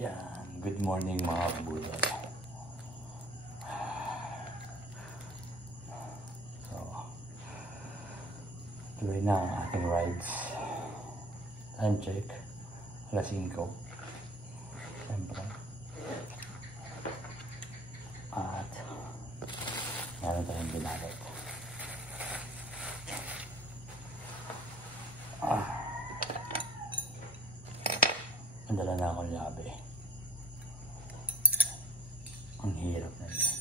Yan, good morning mga kabudol. So, tuloy na ang ating rides. Time check, alas 5. Siyempre. At meron tayong binalot. Andala na akong labi. Ang hirap na yun.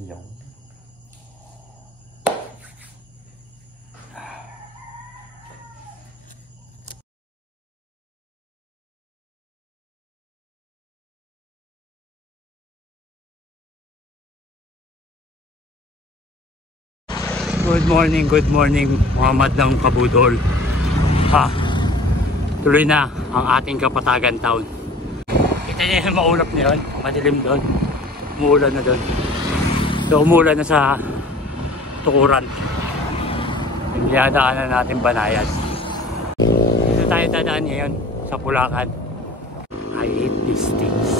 Yung good morning mga madlang kabudol. Tuloy na ang ating Kapatagan Town. Kita niyo yung maulap na yun, madilim doon, umuulan na doon. So umuulan na sa tukuran. Pinadaanan natin Banayad. Dito tayo dadaan ngayon sa Pulacan. I hate these things.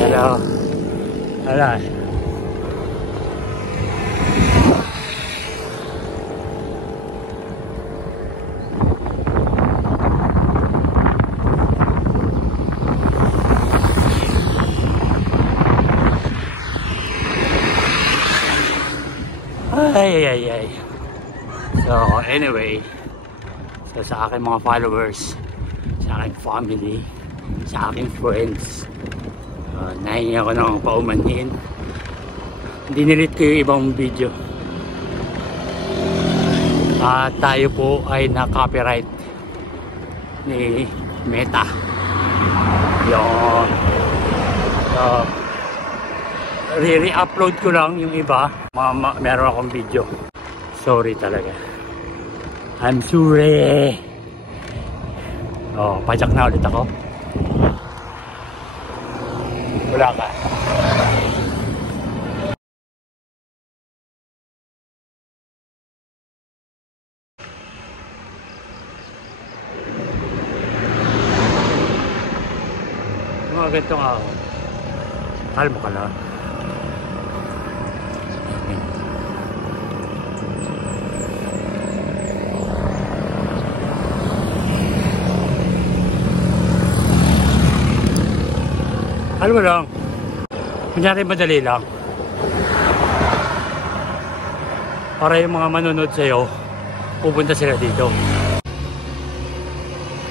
Pero wala. Ay. So anyway, so sa aking mga followers, sa aking family, sa aking friends, nahingi ako ng paumanhin. Dinilit ko yung ibang video. Tayo po ay na-copyright ni Meta. Yun. So re-upload ko lang yung iba. Meron akong video. Sorry talaga. I'm sorry. Pajak na ulit ako. Wala ka. Mga ganito nga ako. Kalmo ka lang. Alam mo lang, kunyari madali lang. Para yung mga manonood sa'yo, pupunta sila dito.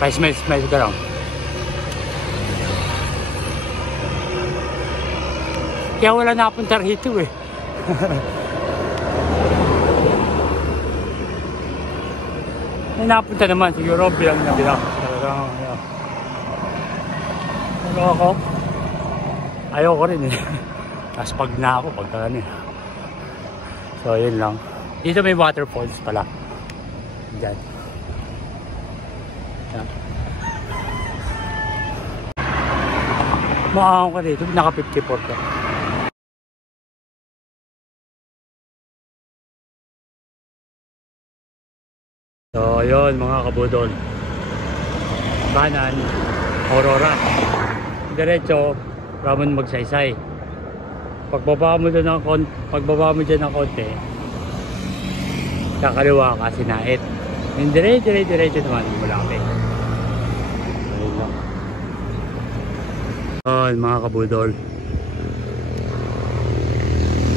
Pa-smile ka lang. Kaya wala napunta rito eh. May napunta naman, siguro bilang na bilang. Pero ako, ayoko rin eh. Tapos pag na ako, pagka ano eh. So yun lang. Dito may waterfalls pala. Diyan. Yan. Maahon ka dito, naka 54 ka. So yun mga kabudol. Kanan, Aurora. Diretso, Ramon Magsaysay. Pagbaba mo dyan ng konti, kakaliwa ka Sinait. Yung diretso naman, malapit. Ayun lang. Ayun mga kabudol.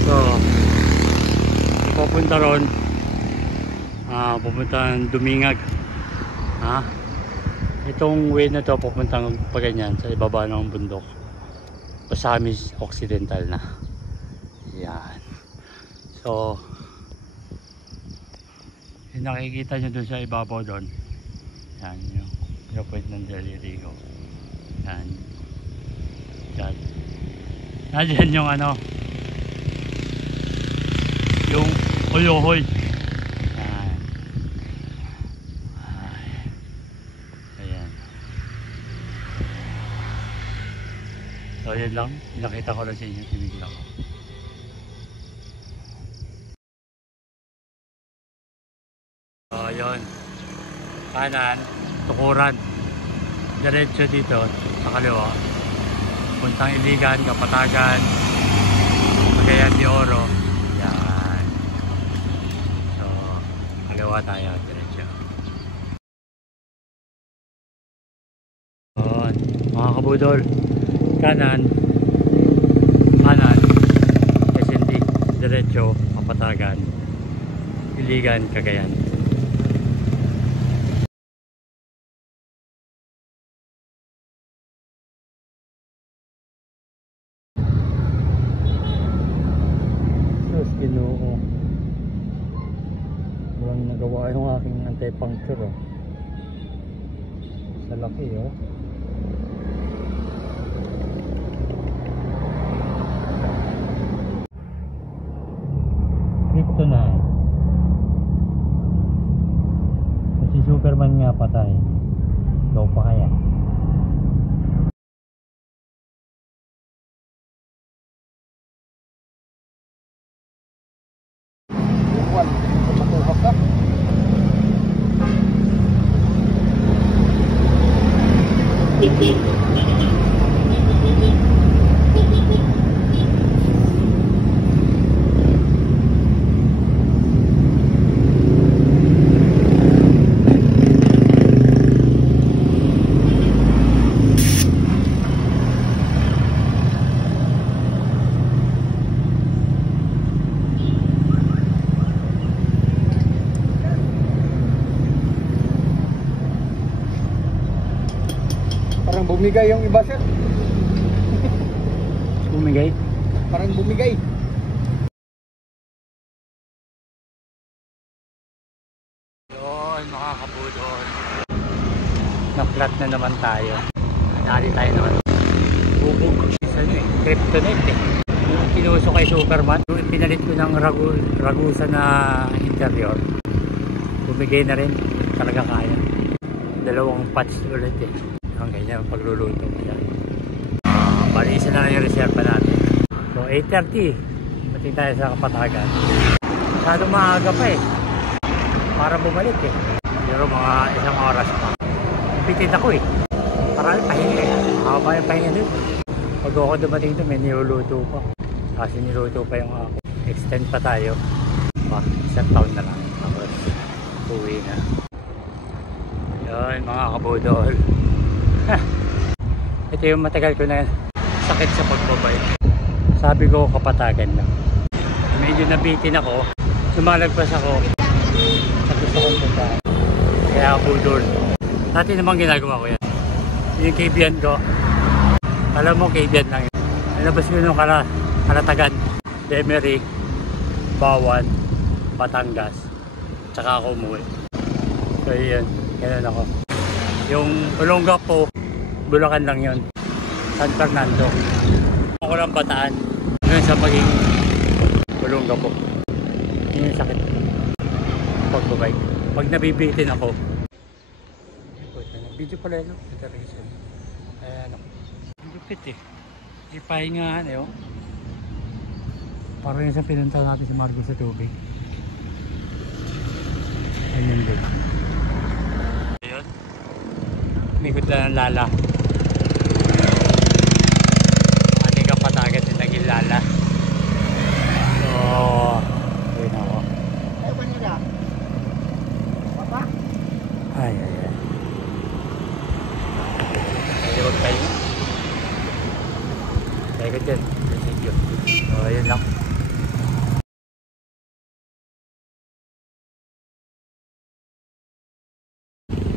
So, pupunta ron. Pupunta ng Dumingag. Itong way na to pupuntang paganyan sa ibaba ng bundok. Pasamis Occidental na. Yan. So yung nakikita nyo dun sa ibabaw doon, yan yung point ng Delirigo. Yan. Yan. Nandiyan yung ano, yung Uluhoy. So yun lang, nakita ko lang sa inyo, tinigil ako. yun. Kanan, tukuran. Diretso dito, sa kaliwa. Puntang Iligan, Kapatagan, Cagayan de Oro. Yan. So, kaliwa tayo, diretso. Yun, mga kabudol. Kanan, SND, diretso, Kapatagan, Iligan, Cagayan. Sus, Ginoo. Walang nagawa yung aking anti-puncture, oh. Sa laki, oh. Ito na. Si Superman nga patay. Ikaw pa kaya? Matuhap ka. Parang bumigay yung iba, sir. Bumigay? Parang bumigay. Yun, mga kabudol. Na-flat na naman tayo. Nadali tayo naman. Bubog. Isa nyo eh. Kryptonite eh. Yung pinuso kay Superman. Pinalit ko ng ragusa na interior. Bumigay na rin. Talaga kaya. Dalawang patch ulit eh. Ang ganyan pagluluto. Bali isa na lang yung reserva natin. So 8:30. Mating tayo sa Kapatagan. Masyadong maaga pa eh. Para bumalik eh. Pero mga isang oras pa. Pitit ako eh. Parang pahinga eh. Makaba yung pahinga dun. Pag ako dumating doon may niluluto pa. Kasi niluto pa yung ako. Extend pa tayo. Isang taon na lang. Tapos uwi na. Yun mga kabudol. Ito yung matagal ko na sakit sa pagbabike. Sabi ko Kapatagan lang. Medyo nabitin ako. Sumalagpas ako. Sa gusto kong punta. Kaya kabudol. Dati naman ginagawa ko yan. Yung kaibigan ko. Alam mo kaibigan lang yun. Nalabas ko yung Kalatagan, Demery, Bawan, Batangas. Tsaka ako umuwi. So yun. Ganun ako. Yung Olongapo, Bulacan lang yun. San Fernando. Ako lang Bataan. Hanggang sa maging Olongapo. Yun yung sakit. Pagbabike. Pag nabibitin ako. Video pala yun. Ayan ako. Ang lupit eh. Ipahingahan eh oh. Parang yung sa pinunta natin si Margo sa tubig. Ayun din. Ayun. Umikot lang ng Lala. Ating Kapatagan din naging Lala. So, ayun ako. Ay, ba nila? Papa? Ay. Ayun tayo. Tayo ko dyan. So, ayun lang.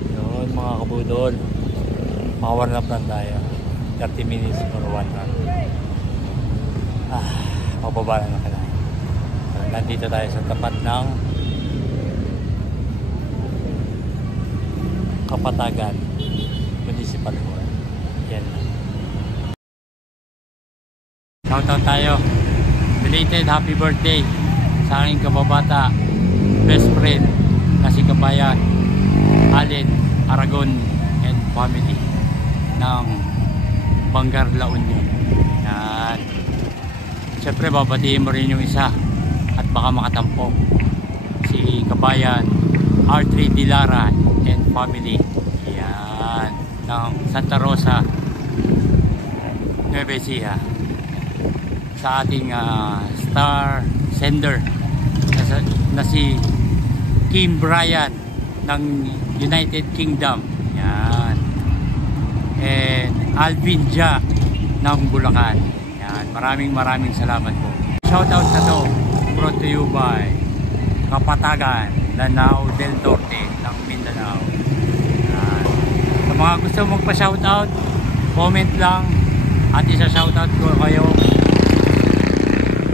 Yun mga kabudol. Power nap lang tayo. 30 minutes for 1 run. Mababa na kailangan. So, nandito tayo sa tapat ng Kapatagan Municipal Hall. Yan lang. Shoutout tayo. Belated happy birthday sa aking kababata, best friend na si Kabayan Allen Aragon and family ng Bangar La Union. Yan. Siyempre babatiin mo rin yung isa at baka makatampo si Kabayan R3 Dilara and family. Yan, ng Santa Rosa, Nueva Ecija. Sa ating star sender na si Kim Bryan ng United Kingdom. Yan. And Alvin Ja ng Bulacan. Yan. Maraming salamat po. Shoutout na to brought to you by Kapatagan, Lanao del Norte ng Mindanao. Yan. Sa mga gusto magpa-shoutout, comment lang at isa-shoutout ko kayo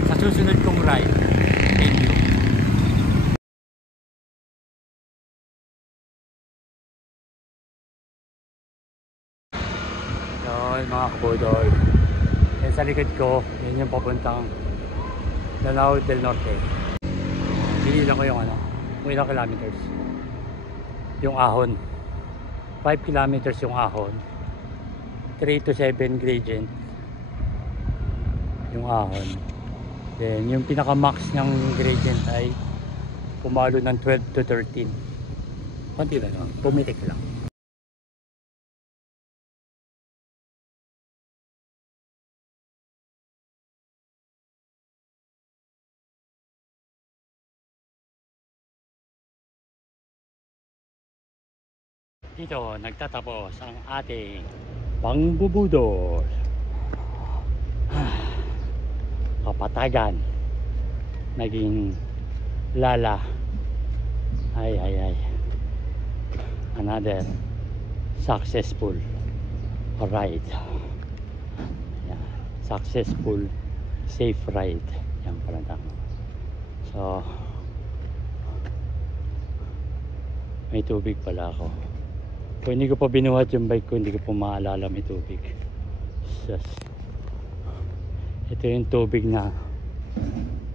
sa susunod kong ride. Thank you. So mga kabudol, yan sa likod ko, yan yung papuntang Lanao del Norte. Pinila ko yung kung ilang kilometers yung ahon. 5 kilometers yung ahon, 3 to 7 gradient yung ahon. Then yung pinaka max ng gradient ay pumalo ng 12 to 13. Konti lang, pumitik lang. Dito nagtatapos ang ating pangbubudol. Kapatagan naging Lala. Ay another successful ride. Yan. Successful safe ride. Yan parang tama. So may tubig pala ako. Kung hindi ko pa binuhat yung bike ko, hindi ko pa maalala may tubig. Just, ito yung tubig na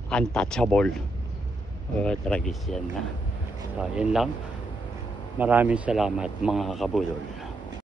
untouchable. Tragis yan na. So yun lang. Maraming salamat mga kabudol.